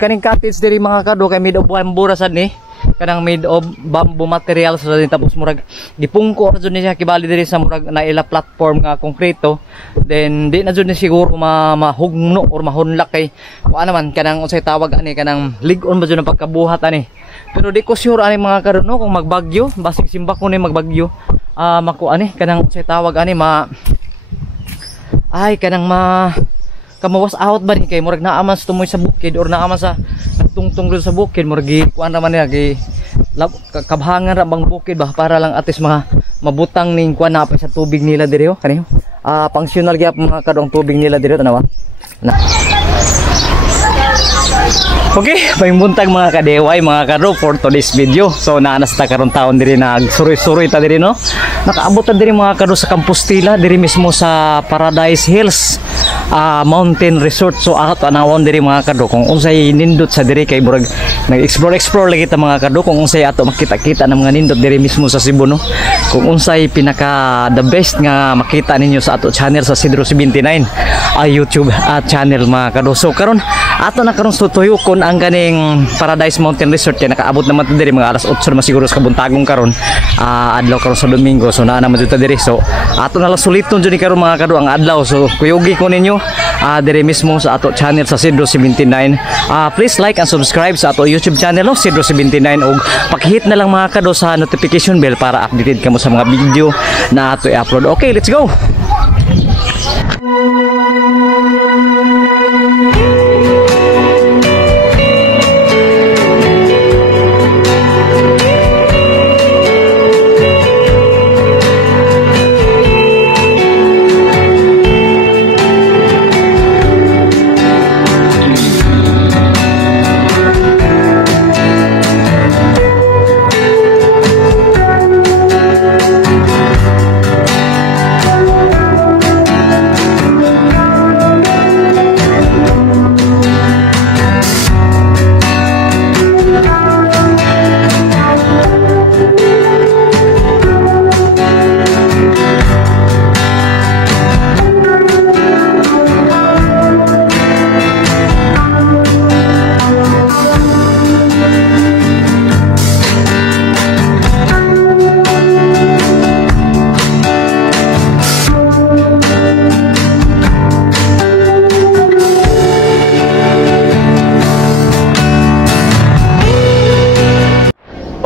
Kaning cottage diri mga kado kay made of bamboo ra sad ni. Kanang made of bamboo materials sa tapos murag gipungko ra jud ni siya kibali diri sa murag naila platform nga konkreto. Then di na jud ni siguro mahugno or mahunlak kay kuan naman kanang unsay tawag ani kanang lig-on ba jud ang pagkabuhat ani. Pero di ko sure ani mga kado no kung magbagyo basig simba ko ni magbagyo maku ani kanang unsay tawag ani kanang kamawas out ba ni kay murag naaman sa tumoy sa bukid or naaman sa tungtong sa bukid murag kuan ra man niya gi kabhangan ra bang bukid ba para lang atis mabutang ning kuan na sa tubig nila diri kaniyo functional gyap mga kadong tubig nila diri tanawa na. Okay, may buntag mga kadeway mga kado for today's video. So naanas ta karon taon diri nagsuroy-suroy ta diri no. Nakaabot ta diri mga kado sa Compostela diri mismo sa Paradise Hills Mountain Resort. So ato anawon diri mga kado kung unsay nindot sa diri kay murag nag-explore lagi ta mga kado kung unsay ato makita-kita ng mga nindot diri mismo sa Cebu no. Kung unsay pinaka the best nga makita ninyo sa ato channel sa Cedro 79 YouTube channel mga kado. So karon ato na karon tuyokon ang ganing Paradise Mountain Resort kay nakaabot naman ta diri mga alas 8 naman siguro sa kabuntagong karon adlaw karon sa Domingo. So naa naman ta diri. So ato na lang suliton jud ni karon mga kado ang adlaw. So kuyugi ko ninyo diri mismo sa ato channel sa Cedro 79. Please like and subscribe sa ato YouTube channel no Cedro 79 ug paki-hit na lang mga kado sa notification bell para updated kamo sa mga video na ato i-upload. Okay, let's go.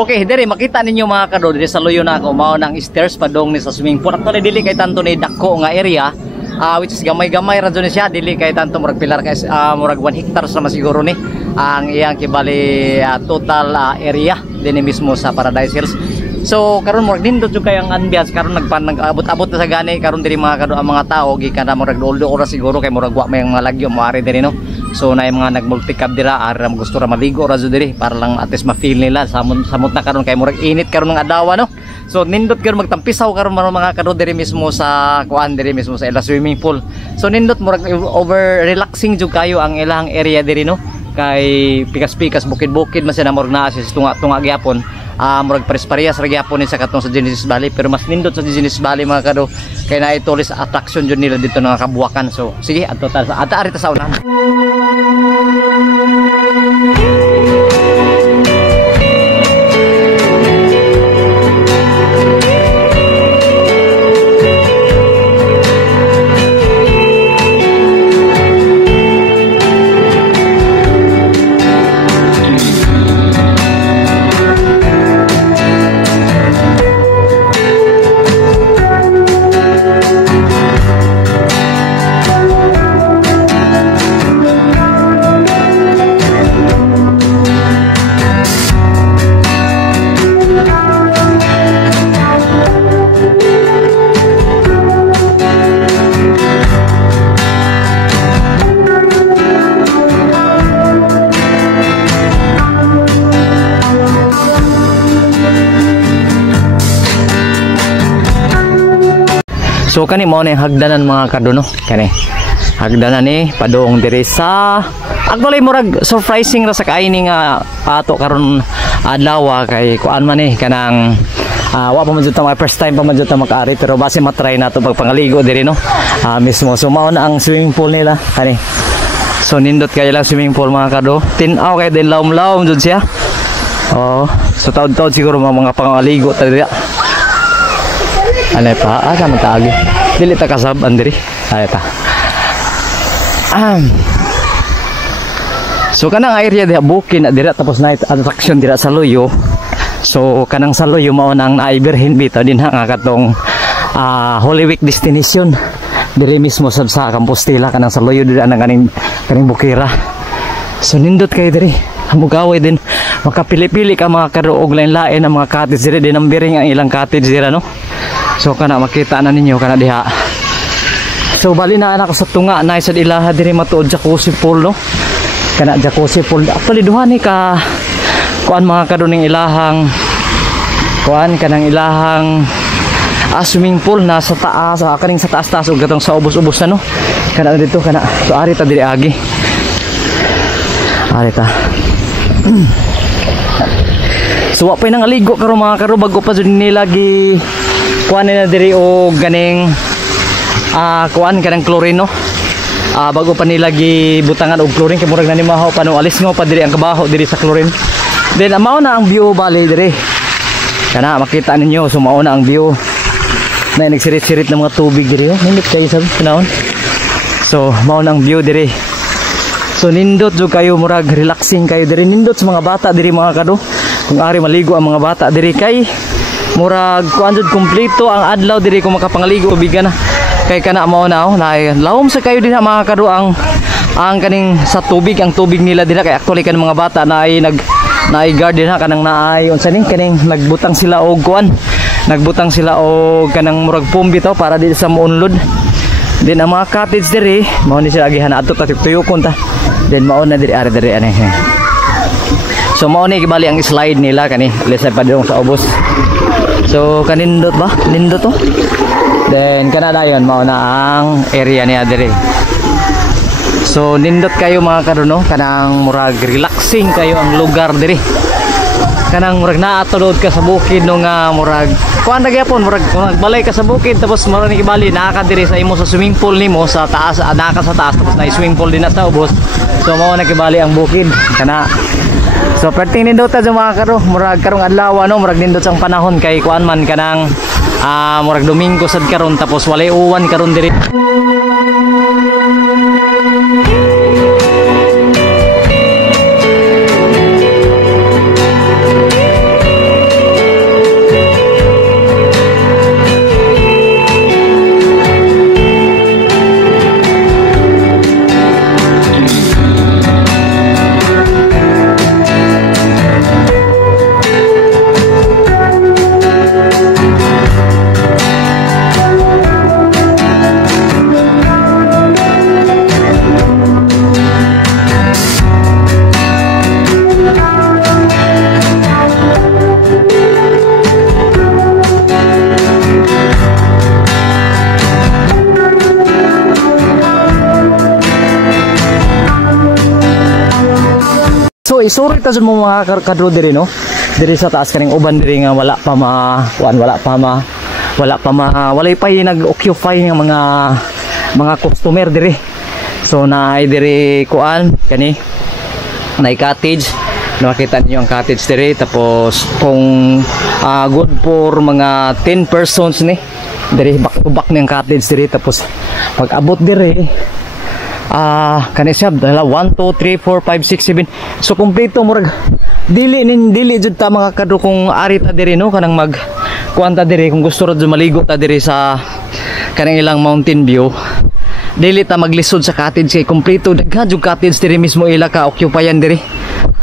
Okay, diri makita ninyo mga kado diri sa luyo na ako mao nang stairs padong ni sa swimming pool. Actually dili kay tanto ni dako nga area which is gamay-gamay ra jud siya, dili kay tanto murag pilar kay murag 1 hectares na masiguro ni ang iyang kibali total area dinhi mismo sa Paradise Hills. So karon murag nindot jud kay ang ambiance karon nag-abot-abot na sa gani karon diri mga kado ang mga tao gikan na murag doldo ora siguro kay murag wa may mga lagyo moari diri no. So na yung mga nag-multicab dira ara gusto ra maligo ra jud diri para lang at least ma-feel nila samot na karon kay murag init karon ng adlaw no. So nindot karon magtampisaw karon mga kado diri mismo sa kuan diri mismo sa ila swimming pool. So nindot murag over relaxing jud kayo ang ilang area diri no. Kay pikas-pikas bukid-bukid man siya na murag naa siya tunga gyapon. Murag pares-parehas ra gyapon ni sa katong sa Genesis Valley pero mas nindot sa Genesis Valley mga kado kay naay tourist attraction jud nila dito nga kabuwakan. So sige adto ta arita sa unahan. So kani mo na hagdanan mga kado no. Kani hagdanan ni padong diri sa actually murag surprising ra sa kaini nga ato karon adlaw kay kuan man ni kanang Wa pa man jud ta mga first time pa man jud ta makaari pero base matry na to pag pangaligo diri no. Mismo so mao na ang swimming pool nila kani. So nindot kayo lang swimming pool mga kado. Tinaw kay din lawom-lawom jud siya. Oh, so taod-taod siguro mga pangaligo ta diri. Anay pa, asa man taagi. Dili ta kasab andiri. Ay ta. So kanang area diha bukin na dira tapos night attraction dira sa Loyo. So kanang sa Loyo mao nang naibirhin bitaw din nga katong Holy Week destination. Diri mismo sa Compostela kanang sa Loyo dira nang kaning bukira. So nindot kay diri. Hamugaway din makapili-pili ka mga karuog lain-lain ang mga cottage diri din ang biring ang ilang cottage dira no. So kana makita na ninyo kana diha. So bali na anak sa tunga na sa ilaha diri matuod jacuzzi pool no. Kana jacuzzi pool. Actually duha ni ka kuan mga kaduning ilahang kuan kanang ilahang swimming pool na sa taas kaning sa taas-taas ug gatong sa ubos-ubos na no. Kana dito kana. So ari ta diri agi. Ari ta. So wa pa nang aligo karon mga karo bago pa jud nila gi kuan na diri og ganing kuan kanang chlorine no. Bago pa nila gibutangan og chlorine kay murag na ni mahaw pa no alis ngo pa diri ang kabaho diri sa chlorine. Then mao na ang view bali diri. Kana makita ninyo so mao na ang view. Na nagsirit-sirit ng mga tubig diri oh. Nindot kayo sa panahon. So mao na ang view diri. So nindot jud kayo murag relaxing kayo diri nindot sa mga bata diri mga kado. Kung ari maligo ang mga bata diri kay murag kuan jud kompleto ang adlaw diri kung makapangaligo tubigan na. Kay kana mao na oh lawom sa kayo din mga kado ang kaning sa tubig ang tubig nila dira kay actually kan mga bata na ay naay garden ha kanang naay unsa ning kaning nagbutang sila og kuan. Nagbutang sila og kanang murag pumbi to para di sa muunlod. Then ang mga cottage diri mao ni sila agihan ato ta tuyokon ta. Then mao na diri ari diri ani. So mao ni gibali ang slide nila kani lisay pa dong sa ubos. So kanindot ba? Nindot to. Then kana dayon mao na ang area niya diri. So nindot kayo mga karuno kanang murag relaxing kayo ang lugar diri. Kanang murag naatulod ka sa bukid no nga murag kuan na gyapon murag balay ka sa bukid tapos murag ni gibali naa ka diri sa imo sa swimming pool nimo sa taas naa ka sa taas tapos na swimming pool din na sa ubos. So mao na gibali ang bukid kana. So perting nindot ta mga karo murag karong adlaw no murag nindot sang panahon kay kuan man kanang murag Domingo sad karon tapos walay uwan karon diri. So isuri ta jud mo mga kadro diri no. Diri sa taas kaning uban diri nga wala pa walay pa nag-occupy nga mga customer diri. So naay diri kuan kani naay cottage. Nakita niyo ang cottage diri tapos kung good for mga 10 persons ni. Diri back to back ni ang cottage diri tapos pag abot diri kani siya dala 1 2 3 4 5 6 7 so kompleto murag dili jud ta mga kadro kung ari ta diri no kanang mag kuan ta diri kung gusto ra jud maligo ta diri sa kanang ilang mountain view dili ta maglisod sa cottage kay kompleto daghan jud cottage diri mismo ila ka occupyan diri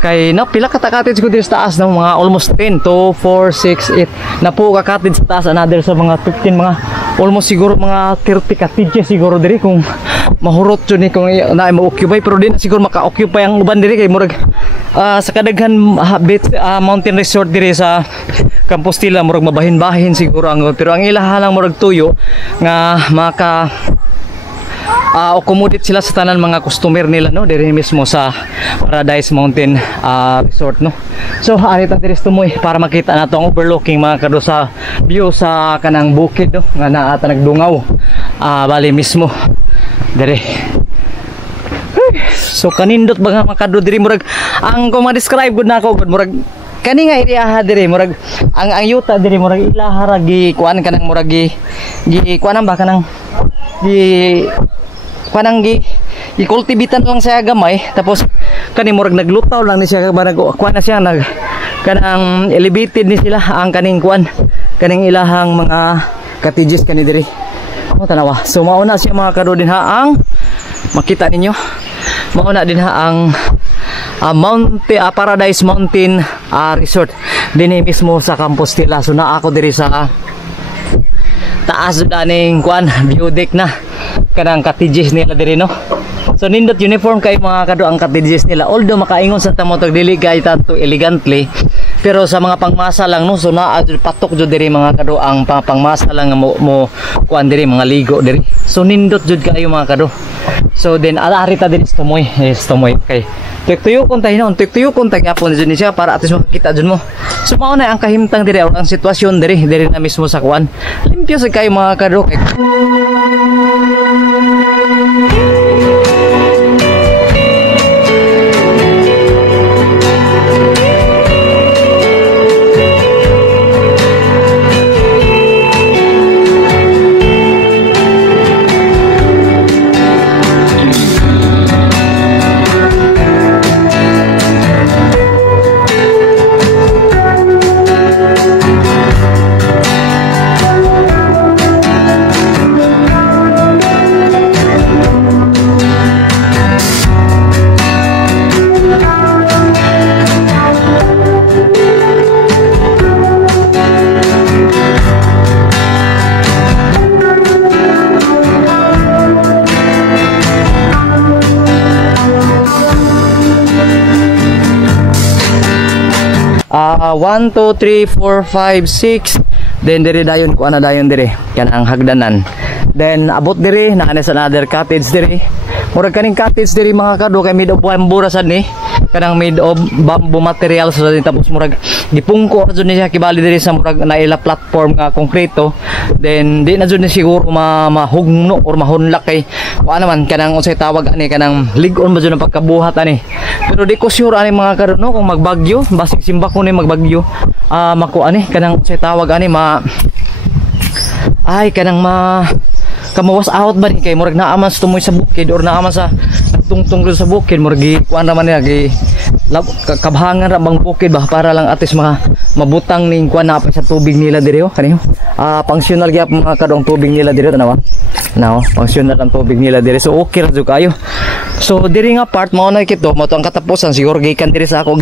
kay na pila ka cottage ko diri sa taas no mga almost 10 2 4 6 8 na po ka cottage sa taas another sa mga 15 mga almost siguro mga 30 cottages siguro diri kung mahurot yun kung naay ma-occupy pero din siguro maka-occupy ang uban diri kay murag sa kadaghan mountain resort diri sa Compostela murag mabahin-bahin siguro ang pero ang ilaha lang murag tuyo nga accommodate sila sa tanan mga customer nila, no, diri mismo sa Paradise Mountain Resort, no. So ari ta diri tumoy para makita nato ang overlooking mga kado sa view sa kanang bukid, no, nga naa ta nagdungaw bali mismo diri. So kanindot ba nga mga kado diri, murag ang ko ma-describe gud nako gud murag kani nga area diri, murag ang yuta diri murag ilaha ra gi kuan kanang murag gi kuan ba kanang gi i-cultivatean lang siya gamay, tapos kani murag naglutaw lang ni siya ba kuan na siya nag kanang elevated ni sila ang kaning kuan kaning ilahang mga cottages kani diri. Tanawa. So mauna siya mga kado din ha ang makita ninyo. Mauna din ha ang Paradise Mountain Resort dinhi mismo sa Compostela. So na ako diri sa taas daning kuan view deck na kanang cottages nila diri, no. So nindot uniform kay mga kado ang cottages nila, although makaingon sa tamotog dili kay tanto elegantly, pero sa mga pangmasa lang, no. So naa patok jud diri mga kado ang pangmasa lang mo kuan diri mga ligo diri. So nindot jud kayo mga kado. So then ari ta diri tumoy kay tuyo kon tayo noon, tuyo kon tayo apon jud ni siya para at least makita jud mo. So mao na ang kahimtang diri ang sitwasyon diri na mismo sa kuan. Limpyo sa kayo mga kado kay ah 1, 2, 3, 4, 5, 6. Then diri dayon ko ana dayon diri kanang hagdanan. Then abot diri na sa another cottage diri. Murag kaning cottage diri mga kado kay made of bamboo ra sad ni. Kanang made of bamboo materials sa tapos murag gipungko ra jud ni siya kibali diri sa murag naila platform nga konkreto. Then di na jud ni siguro mahugno or mahunlak kay kuan naman kanang unsay tawag ani kanang lig-on ba jud ang pagkabuhat ani. Pero di ko sure ani mga kado no kung magbagyo basig simba ko ni magbagyo mako ani kanang unsay tawag ani kanang kamawas out ba ni kay murag naaman sa tumoy sa bukid or naaman sa tungtong sa bukid murag kuan naman niya gi kabhangan ra bang bukid ba para lang atis mga mabutang ning kuan na pa sa tubig nila diri kaniyo functional gyap mga kadong tubig nila diri tanawa functional ang tubig nila diri, so okay ra jud kayo. So diri nga part mao na kito mo to ang katapusan siguro gikan diri sa ako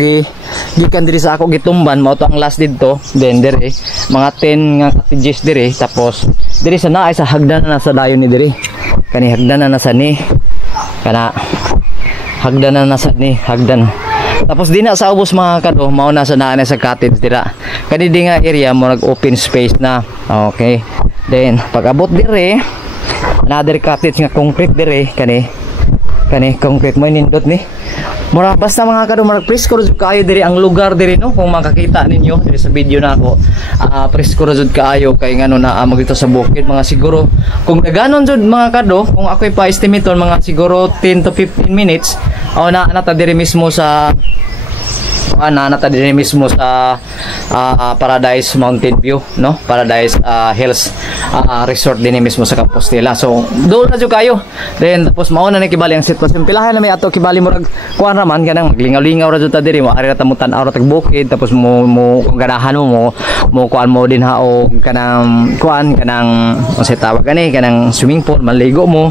gitumban mao to ang last didto. Then diri mga 10 nga cottages diri, tapos diri sa naay sa hagdanan na sa dayon ni diri kani hagdanan na sa ni kana hagdanan na sa ni hagdan. Tapos di na sa ubos mga kado mao na sa naanay sa cottage dira kani di nga area mo nag open space na. Okay, then pag abot diri another cottage nga concrete diri kani concrete mo nindot ni mura basta mga kado murag presko ra jud kaayo diri ang lugar diri, no, kung makakita ninyo diri sa video nako presko ra jud kaayo kay ngano na magdito sa bukid mga siguro kung naganon jud mga kado kung ako'y pa-estimate mga siguro 10 to 15 minutes o na ta diri mismo sa Paradise Mountain View, no, Paradise Hills Resort din mismo sa Compostela. So doon na jud kayo. Then tapos mao na ni kibali ang sitwasyon pilahan na may ato kibali murag kuan ra man kanang maglingaw-lingaw ra jud ta diri mo ari ra ta mutan-aw ra tag bukid tapos mo kung ganahan mo kuan mo din ha o kanang kuan kanang unsay tawag kanang swimming pool maligo mo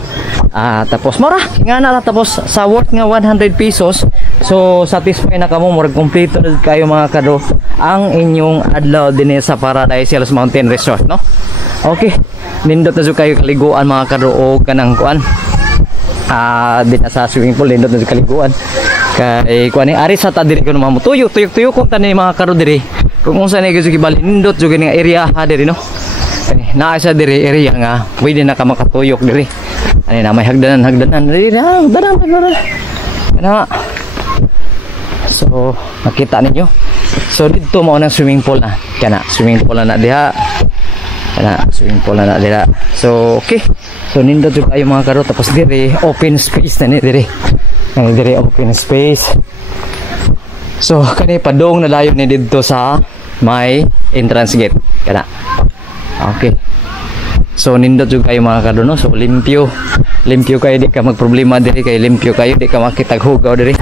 tapos mura nga na tapos sa worth nga 100 pesos. So satisfied na kamo murag kompleto na kayo mga kado ang inyong adlaw din sa Paradise Hills Mountain Resort, no. Okay, nindot na jud kayo kaliguan mga kado o kanang kuan din sa swimming pool nindot na jud kaliguan kay kuan ni ari sa ta diri kuno mamo tuyok kung tani mga kado diri kung unsa ni gyud kibali nindot jud nga area ha diri, no. Naa sa diri area nga pwede na ka makatuyok diri Ano na may hagdanan. Diri na, hagdanan. Ano? So, nakita ninyo. So dito mao nang swimming pool na. Kana, swimming pool na diha. Kana, swimming pool na diha. So, okay. So nindot jud kayo mga karo, tapos diri open space na ni diri. Kani diri open space. So kani padong na layo ni didto sa may entrance gate. Kana. Okay. So nindot jud kayo mga karo no. So limpyo kayo, di ka magproblema diri, kay limpyo kayo, di ka makitag hugaw diri.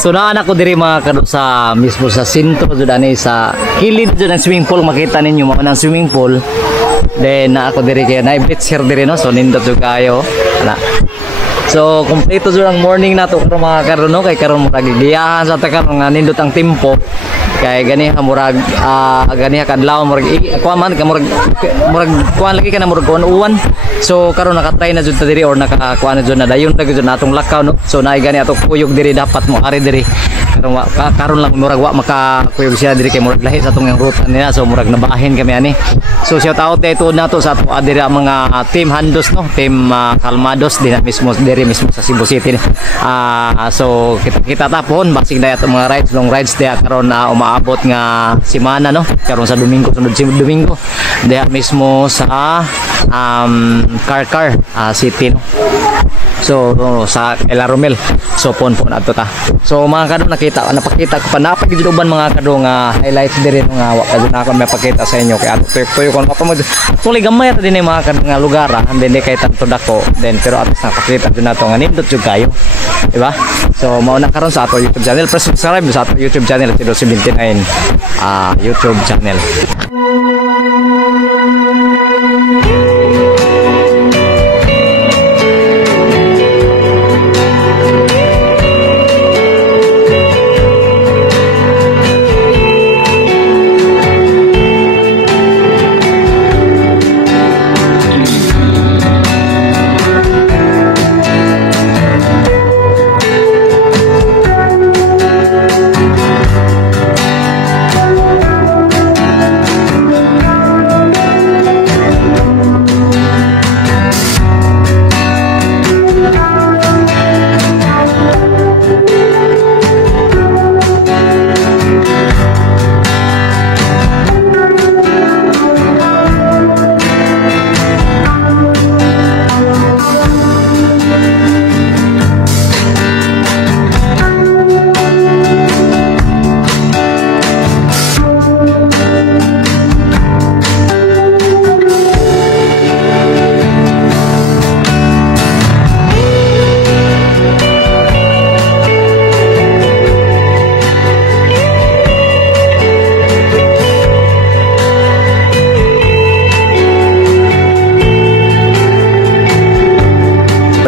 So naan ako diri mga kado sa mismo sa sentro jud ani sa kilid jud ng swimming pool, makita ninyo mo nang swimming pool. Then na ako diri kay na beach here diri no, so nindot jud kayo. Ana. So kompleto jud ang morning nato pero mga kado no, kay karon murag giyahan sa takan nga nindot ang tempo. Kay ganiha murag ganiha kadlaw murag kuan man ka murag kuan lagi ka na murag uwan. So karon naka-try na jud ta diri or naka-kuan na jud na dayon ta jud natong lakaw no. So naay gani ato kuyog diri, dapat mo ari diri. Karon lang murag wa makakuyog siya diri kay murag lahi sa atong route nila, so murag nabahin kami ani. So shout out dito nato sa ato diri mga team Handos no, team Kalmados din mismo diri mismo sa Cebu City. So kita tapon basig dayat mga rides, long rides dia karon umaabot nga semana no, karon sa Domingo, sunod si Domingo dia mismo sa Car City no. So sa El Romel, so pon adto ta. So mga kado napakita ko pa napagid uban mga kado nga highlights diri nga wa pa na ako mapakita sa inyo kay ato tuyo kon pa mo tuloy gamay ra dinhi mga kado nga lugar then di kay tanto dako, then pero atos napakita jud nato nga nindot jud kayo, di ba? So mao na karon sa ato YouTube channel, press subscribe sa ato YouTube channel Tidor 79 YouTube channel.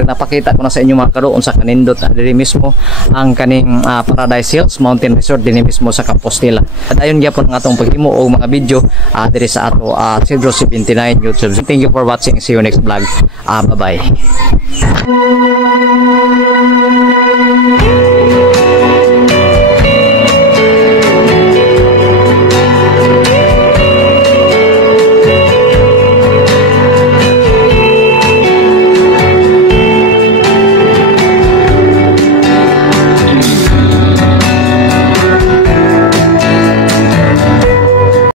Napakita ko na sa inyo mga karoon sa kanindot diri mismo ang kaning Paradise Hills Mountain Resort dinhi mismo sa Compostela. At ayon gyapon ang atong paghimo og mga video diri sa ato Tidor 79 YouTube. Thank you for watching. See you next vlog. Bye bye.